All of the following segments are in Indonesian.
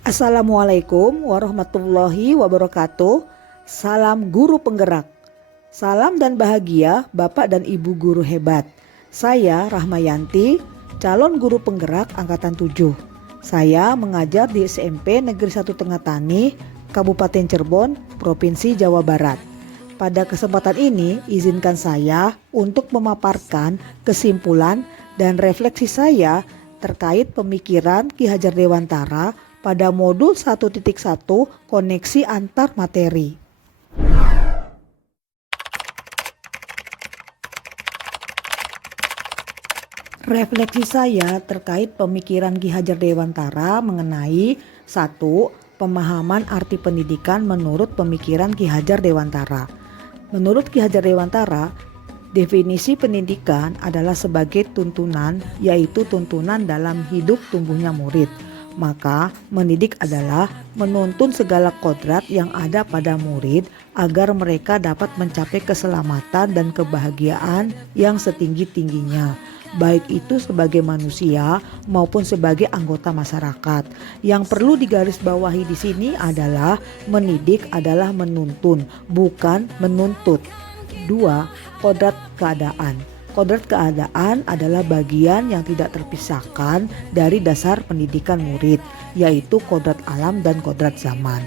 Assalamualaikum warahmatullahi wabarakatuh. Salam guru penggerak. Salam dan bahagia Bapak dan Ibu guru hebat. Saya Rahmayanti, calon guru penggerak angkatan 7. Saya mengajar di SMP Negeri 1 Tengah Tani, Kabupaten Cirebon, Provinsi Jawa Barat. Pada kesempatan ini, izinkan saya untuk memaparkan kesimpulan dan refleksi saya terkait pemikiran Ki Hajar Dewantara pada modul 1.1 koneksi antar materi. Refleksi saya terkait pemikiran Ki Hajar Dewantara mengenai 1. Pemahaman arti pendidikan menurut pemikiran Ki Hajar Dewantara. Menurut Ki Hajar Dewantara, definisi pendidikan adalah sebagai tuntunan, yaitu tuntunan dalam hidup tumbuhnya murid. Maka mendidik adalah menuntun segala kodrat yang ada pada murid agar mereka dapat mencapai keselamatan dan kebahagiaan yang setinggi-tingginya, baik itu sebagai manusia maupun sebagai anggota masyarakat. Yang perlu digarisbawahi di sini adalah mendidik adalah menuntun, bukan menuntut. 2. Kodrat keadaan. Kodrat keadaan adalah bagian yang tidak terpisahkan dari dasar pendidikan murid, yaitu kodrat alam dan kodrat zaman.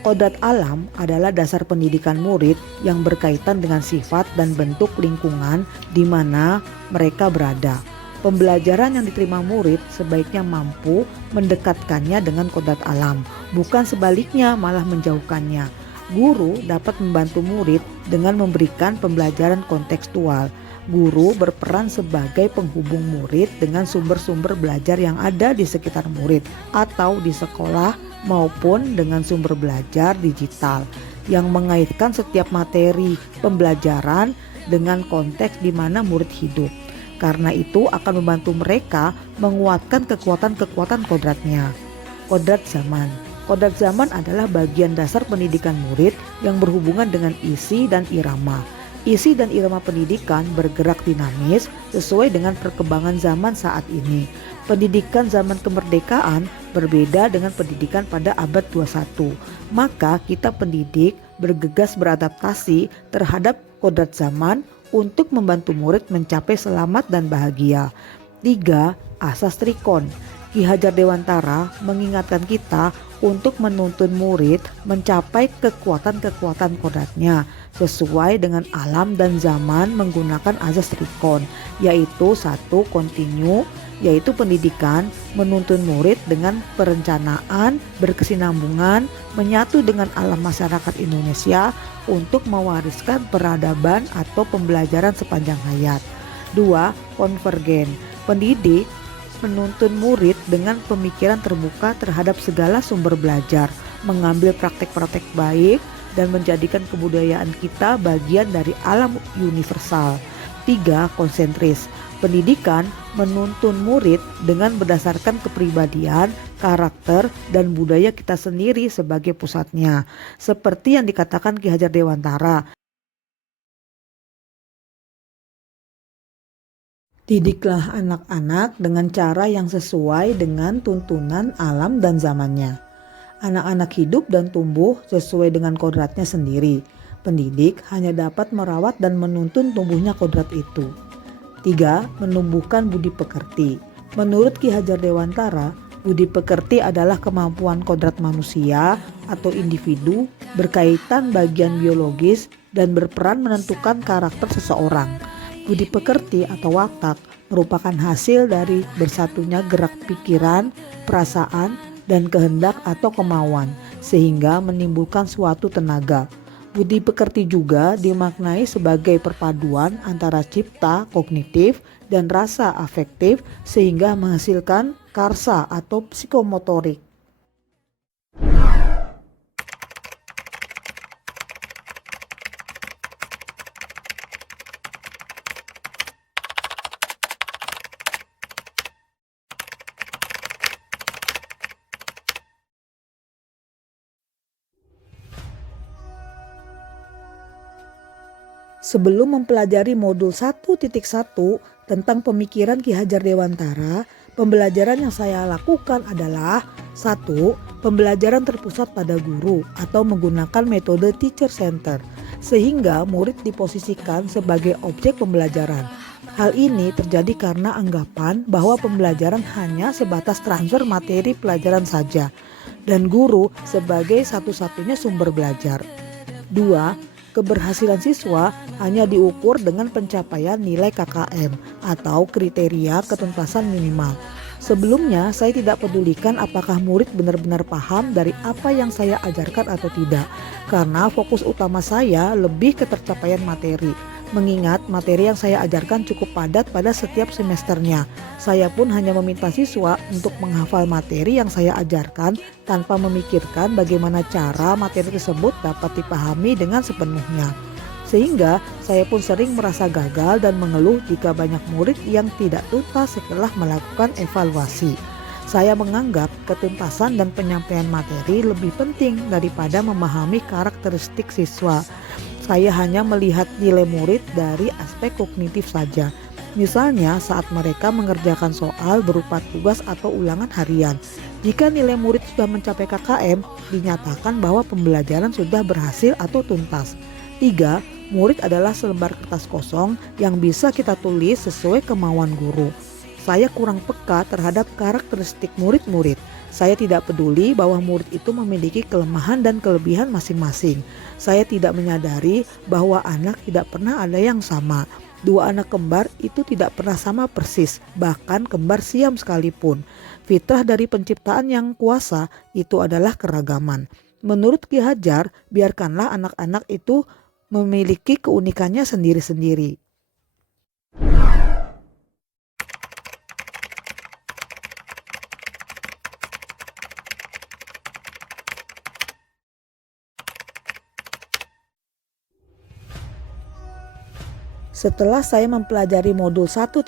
Kodrat alam adalah dasar pendidikan murid yang berkaitan dengan sifat dan bentuk lingkungan di mana mereka berada. Pembelajaran yang diterima murid sebaiknya mampu mendekatkannya dengan kodrat alam, bukan sebaliknya malah menjauhkannya. Guru dapat membantu murid dengan memberikan pembelajaran kontekstual. Guru berperan sebagai penghubung murid dengan sumber-sumber belajar yang ada di sekitar murid atau di sekolah maupun dengan sumber belajar digital yang mengaitkan setiap materi pembelajaran dengan konteks di mana murid hidup. Karena itu akan membantu mereka menguatkan kekuatan-kekuatan kodratnya. Kodrat zaman. Kodrat zaman adalah bagian dasar pendidikan murid yang berhubungan dengan isi dan irama. Isi dan irama pendidikan bergerak dinamis sesuai dengan perkembangan zaman saat ini. Pendidikan zaman kemerdekaan berbeda dengan pendidikan pada abad 21. Maka kita pendidik bergegas beradaptasi terhadap kodrat zaman untuk membantu murid mencapai selamat dan bahagia. 3. Asas Trikon. Ki Hajar Dewantara mengingatkan kita untuk menuntun murid mencapai kekuatan-kekuatan kodratnya sesuai dengan alam dan zaman menggunakan azas Trikon, yaitu 1. Kontinu, yaitu pendidikan menuntun murid dengan perencanaan berkesinambungan menyatu dengan alam masyarakat Indonesia untuk mewariskan peradaban atau pembelajaran sepanjang hayat. 2. Konvergen, pendidik menuntun murid dengan pemikiran terbuka terhadap segala sumber belajar, mengambil praktek-praktek baik dan menjadikan kebudayaan kita bagian dari alam universal. 3. Konsentris, pendidikan menuntun murid dengan berdasarkan kepribadian, karakter, dan budaya kita sendiri sebagai pusatnya. Seperti yang dikatakan Ki Hajar Dewantara, didiklah anak-anak dengan cara yang sesuai dengan tuntunan alam dan zamannya. Anak-anak hidup dan tumbuh sesuai dengan kodratnya sendiri. Pendidik hanya dapat merawat dan menuntun tumbuhnya kodrat itu. 3. Menumbuhkan budi pekerti. Menurut Ki Hajar Dewantara, budi pekerti adalah kemampuan kodrat manusia atau individu berkaitan bagian biologis dan berperan menentukan karakter seseorang. Budi pekerti atau watak merupakan hasil dari bersatunya gerak pikiran, perasaan, dan kehendak atau kemauan sehingga menimbulkan suatu tenaga. Budi pekerti juga dimaknai sebagai perpaduan antara cipta kognitif dan rasa afektif sehingga menghasilkan karsa atau psikomotorik. Sebelum mempelajari modul 1.1 tentang pemikiran Ki Hajar Dewantara, pembelajaran yang saya lakukan adalah 1. Pembelajaran terpusat pada guru atau menggunakan metode teacher center, sehingga murid diposisikan sebagai objek pembelajaran. Hal ini terjadi karena anggapan bahwa pembelajaran hanya sebatas transfer materi pelajaran saja, dan guru sebagai satu-satunya sumber belajar. 2. Keberhasilan siswa hanya diukur dengan pencapaian nilai KKM atau kriteria ketuntasan minimal. Sebelumnya, saya tidak pedulikan apakah murid benar-benar paham dari apa yang saya ajarkan atau tidak, karena fokus utama saya lebih ke tercapaian materi. Mengingat materi yang saya ajarkan cukup padat pada setiap semesternya, saya pun hanya meminta siswa untuk menghafal materi yang saya ajarkan tanpa memikirkan bagaimana cara materi tersebut dapat dipahami dengan sepenuhnya. Sehingga saya pun sering merasa gagal dan mengeluh jika banyak murid yang tidak tuntas setelah melakukan evaluasi. Saya menganggap ketuntasan dan penyampaian materi lebih penting daripada memahami karakteristik siswa. Saya hanya melihat nilai murid dari aspek kognitif saja. Misalnya saat mereka mengerjakan soal berupa tugas atau ulangan harian. Jika nilai murid sudah mencapai KKM, dinyatakan bahwa pembelajaran sudah berhasil atau tuntas. 3. Murid adalah selembar kertas kosong yang bisa kita tulis sesuai kemauan guru. Saya kurang peka terhadap karakteristik murid-murid. Saya tidak peduli bahwa murid itu memiliki kelemahan dan kelebihan masing-masing. Saya tidak menyadari bahwa anak tidak pernah ada yang sama. 2 anak kembar itu tidak pernah sama persis, bahkan kembar siam sekalipun. Fitrah dari penciptaan yang kuasa itu adalah keragaman. Menurut Ki Hajar, biarkanlah anak-anak itu memiliki keunikannya sendiri-sendiri. Setelah saya mempelajari modul 1.1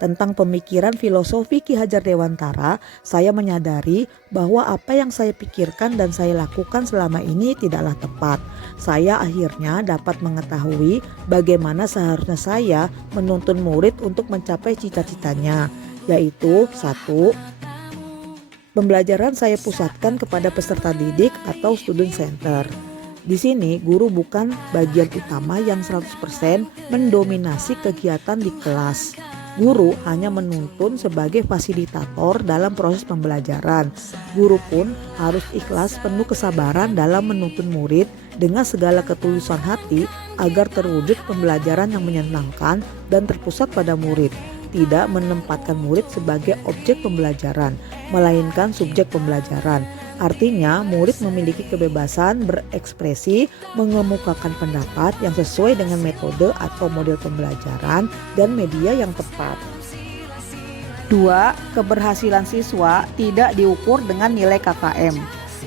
tentang pemikiran filosofi Ki Hajar Dewantara, saya menyadari bahwa apa yang saya pikirkan dan saya lakukan selama ini tidaklah tepat. Saya akhirnya dapat mengetahui bagaimana seharusnya saya menuntun murid untuk mencapai cita-citanya, yaitu 1. Pembelajaran saya pusatkan kepada peserta didik atau student center. Di sini guru bukan bagian utama yang 100% mendominasi kegiatan di kelas. Guru hanya menuntun sebagai fasilitator dalam proses pembelajaran. Guru pun harus ikhlas penuh kesabaran dalam menuntun murid dengan segala ketulusan hati agar terwujud pembelajaran yang menyenangkan dan terpusat pada murid. Tidak menempatkan murid sebagai objek pembelajaran, melainkan subjek pembelajaran. Artinya, murid memiliki kebebasan berekspresi, mengemukakan pendapat yang sesuai dengan metode atau model pembelajaran dan media yang tepat. 2. Keberhasilan siswa tidak diukur dengan nilai KKM.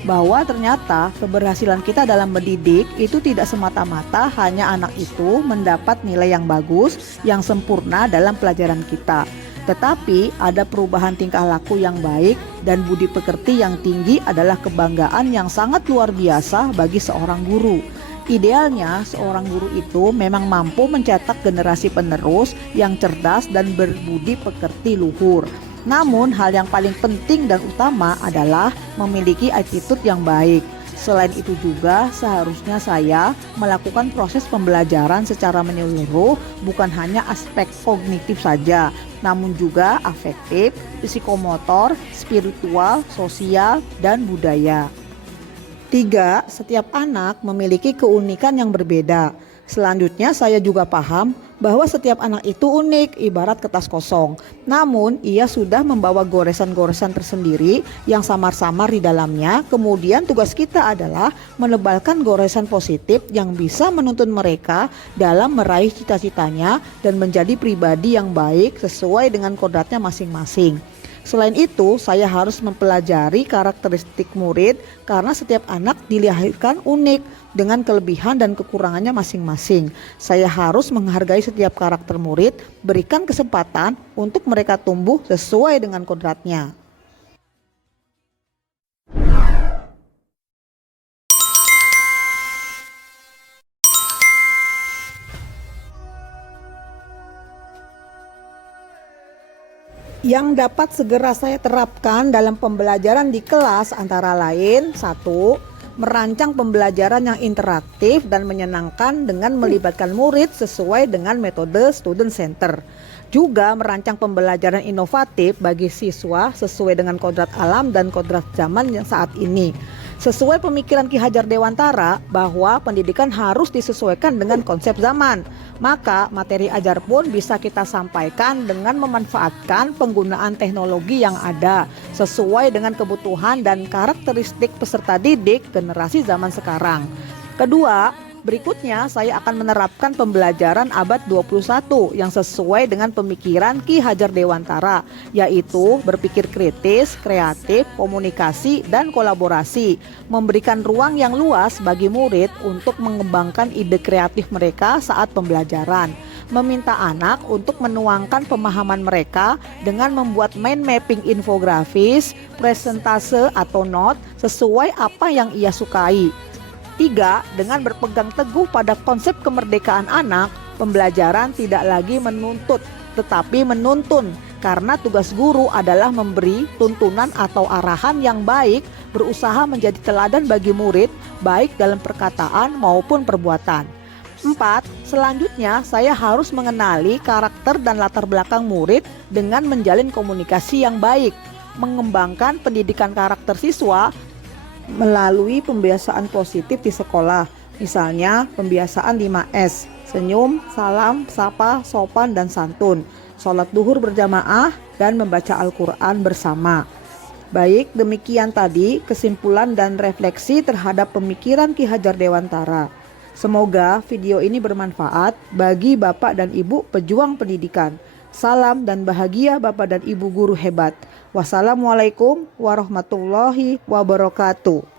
Bahwa ternyata keberhasilan kita dalam mendidik itu tidak semata-mata hanya anak itu mendapat nilai yang bagus, yang sempurna dalam pelajaran kita. Tetapi ada perubahan tingkah laku yang baik dan budi pekerti yang tinggi adalah kebanggaan yang sangat luar biasa bagi seorang guru. Idealnya seorang guru itu memang mampu mencetak generasi penerus yang cerdas dan berbudi pekerti luhur. Namun hal yang paling penting dan utama adalah memiliki attitude yang baik. Selain itu juga seharusnya saya melakukan proses pembelajaran secara menyeluruh, bukan hanya aspek kognitif saja, namun juga afektif, psikomotor, spiritual, sosial, dan budaya. 3. Setiap anak memiliki keunikan yang berbeda. Selanjutnya saya juga paham bahwa setiap anak itu unik ibarat kertas kosong. Namun ia sudah membawa goresan-goresan tersendiri yang samar-samar di dalamnya. Kemudian tugas kita adalah menebalkan goresan positif yang bisa menuntun mereka dalam meraih cita-citanya dan menjadi pribadi yang baik sesuai dengan kodratnya masing-masing. Selain itu, saya harus mempelajari karakteristik murid karena setiap anak dilahirkan unik dengan kelebihan dan kekurangannya masing-masing. Saya harus menghargai setiap karakter murid, berikan kesempatan untuk mereka tumbuh sesuai dengan kodratnya. Yang dapat segera saya terapkan dalam pembelajaran di kelas antara lain: 1. Merancang pembelajaran yang interaktif dan menyenangkan dengan melibatkan murid sesuai dengan metode student center. Juga merancang pembelajaran inovatif bagi siswa sesuai dengan kodrat alam dan kodrat zaman yang saat ini. Sesuai pemikiran Ki Hajar Dewantara bahwa pendidikan harus disesuaikan dengan konsep zaman. Maka materi ajar pun bisa kita sampaikan dengan memanfaatkan penggunaan teknologi yang ada sesuai dengan kebutuhan dan karakteristik peserta didik generasi zaman sekarang. Kedua, berikutnya saya akan menerapkan pembelajaran abad 21 yang sesuai dengan pemikiran Ki Hajar Dewantara, yaitu berpikir kritis, kreatif, komunikasi, dan kolaborasi, memberikan ruang yang luas bagi murid untuk mengembangkan ide kreatif mereka saat pembelajaran, meminta anak untuk menuangkan pemahaman mereka dengan membuat mind mapping infografis, presentase atau note sesuai apa yang ia sukai. 3. Dengan berpegang teguh pada konsep kemerdekaan anak, pembelajaran tidak lagi menuntut tetapi menuntun, karena tugas guru adalah memberi tuntunan atau arahan yang baik, berusaha menjadi teladan bagi murid baik dalam perkataan maupun perbuatan. 4. Selanjutnya saya harus mengenali karakter dan latar belakang murid dengan menjalin komunikasi yang baik, mengembangkan pendidikan karakter siswa melalui pembiasaan positif di sekolah, misalnya pembiasaan 5S: senyum, salam, sapa, sopan, dan santun, sholat duhur berjamaah, dan membaca Al-Quran bersama. Baik, demikian tadi kesimpulan dan refleksi terhadap pemikiran Ki Hajar Dewantara. Semoga video ini bermanfaat bagi Bapak dan Ibu pejuang pendidikan. Salam dan bahagia Bapak dan Ibu guru hebat. Wassalamualaikum warahmatullahi wabarakatuh.